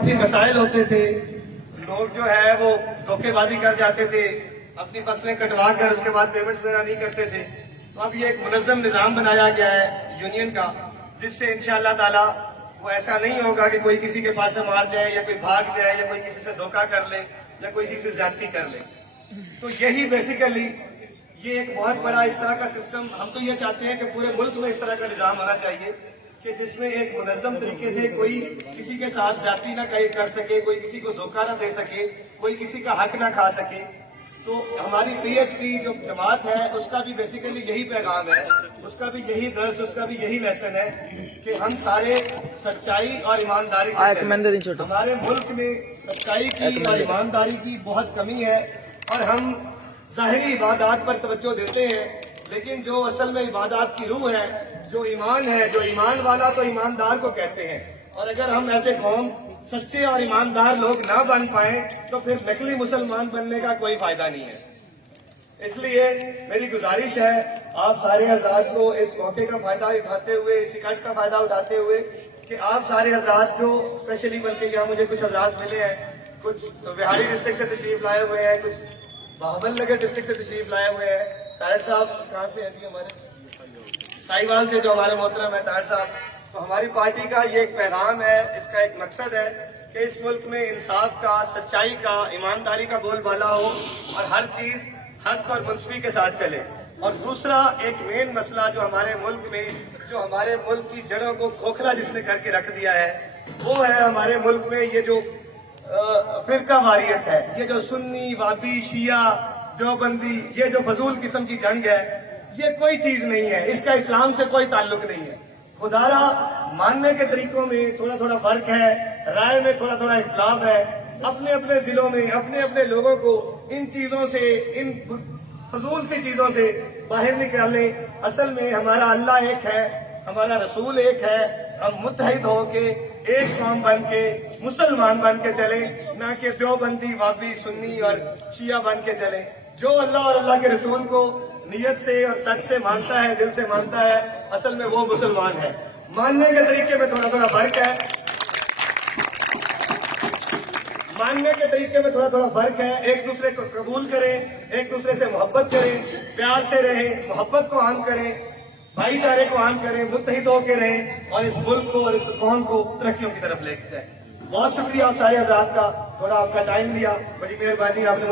काफी मसाइल होते थे, लोग जो है वो धोखेबाजी कर जाते थे, अपनी फसलें कटवा कर उसके बाद पेमेंट्स वगैरह नहीं करते थे। तो अब ये एक मुनज़्ज़म निज़ाम बनाया गया है यूनियन का, जिससे इंशाअल्लाह ताला वो ऐसा नहीं होगा कि कोई किसी के पास से मार जाए या कोई भाग जाए या कोई किसी से धोखा कर ले या कोई किसी से ज्यादती कर ले। तो यही बेसिकली ये एक बहुत बड़ा इस तरह का सिस्टम, हम तो ये चाहते हैं कि पूरे मुल्क में इस तरह का निज़ाम होना चाहिए कि जिसमें एक मुनज़्ज़म तरीके से कोई किसी के साथ जाति ना कर सके, कोई किसी को धोखा ना दे सके, कोई किसी का हक ना खा सके। तो हमारी PHP जो जमात है उसका भी बेसिकली यही पैगाम है, उसका भी यही दर्स, उसका भी यही लेसन है कि हम सारे सच्चाई और ईमानदारी से चलें। हमारे मुल्क में सच्चाई की और ईमानदारी की बहुत कमी है और हम ज़ाहिरी इबादत पर तवज्जो देते हैं, लेकिन जो असल में इबादत की रूह है, जो ईमान है, जो ईमान वाला तो ईमानदार को कहते हैं। और अगर हम ऐसे कौम सच्चे और ईमानदार लोग ना बन पाए तो फिर नकली मुसलमान बनने का कोई फायदा नहीं है। इसलिए मेरी गुजारिश है आप सारे हजरात को इस मौके का फायदा उठाते हुए, इस इकट्ठ का फायदा उठाते हुए कि आप सारे हजरात जो स्पेशली, बल्कि यहाँ मुझे कुछ हजरात मिले हैं, कुछ बिहारी डिस्ट्रिक्ट से तशरीफ लाए हुए हैं, कुछ बहावलनगर डिस्ट्रिक्ट से तशरीफ लाए हुए हैं। ताहिर साहब कहाँ से हैं जी? हमारे साहिवाल से जो हमारे मोहतरम है ताहिर साहब। तो हमारी पार्टी का ये एक पैगाम है, इसका एक मकसद है कि इस मुल्क में इंसाफ का, सच्चाई का, ईमानदारी का बोलबाला हो और हर चीज हक और मुनसफी के साथ चले। और दूसरा एक मेन मसला जो हमारे मुल्क में, जो हमारे मुल्क की जड़ों को खोखला जिसने करके रख दिया है, वो है हमारे मुल्क में ये जो फिरका वारियत है, ये जो सुन्नी, वाबी, शिया, देवबंदी, ये जो फजूल किस्म की जंग है, ये कोई चीज नहीं है, इसका इस्लाम से कोई ताल्लुक नहीं है। खुदारा मानने के तरीकों में थोड़ा थोड़ा फर्क है, राय में थोड़ा थोड़ा इख्तिलाफ है। अपने अपने जिलों में अपने अपने लोगों को इन चीजों से, इन फजूल सी चीजों से बाहर निकालने। असल में हमारा अल्लाह एक है, हमारा रसूल एक है। हम मुत्तहिद होके एक कौम बन के, मुसलमान बन के चले, ना कि देवबंदी, वाबी, सुन्नी और शिया बन के चले। जो अल्लाह और अल्लाह के रसूल को नियत से और सच से मानता है, दिल से मानता है, असल में वो मुसलमान है। मानने के तरीके में थोड़ा थोड़ा फर्क है, मानने के तरीके में थोड़ा थोड़ा फर्क है। एक दूसरे को कबूल करें, एक दूसरे से मोहब्बत करें, प्यार से रहें, मोहब्बत को आम करें, भाईचारे को आम करें, मुत्तहिद होकर रहें और इस मुल्क को और इस कौम को तरक्कियों की तरफ लेके जाएं। बहुत शुक्रिया आप सारे हजरात का, थोड़ा आपका टाइम दिया, बड़ी मेहरबानी आपने।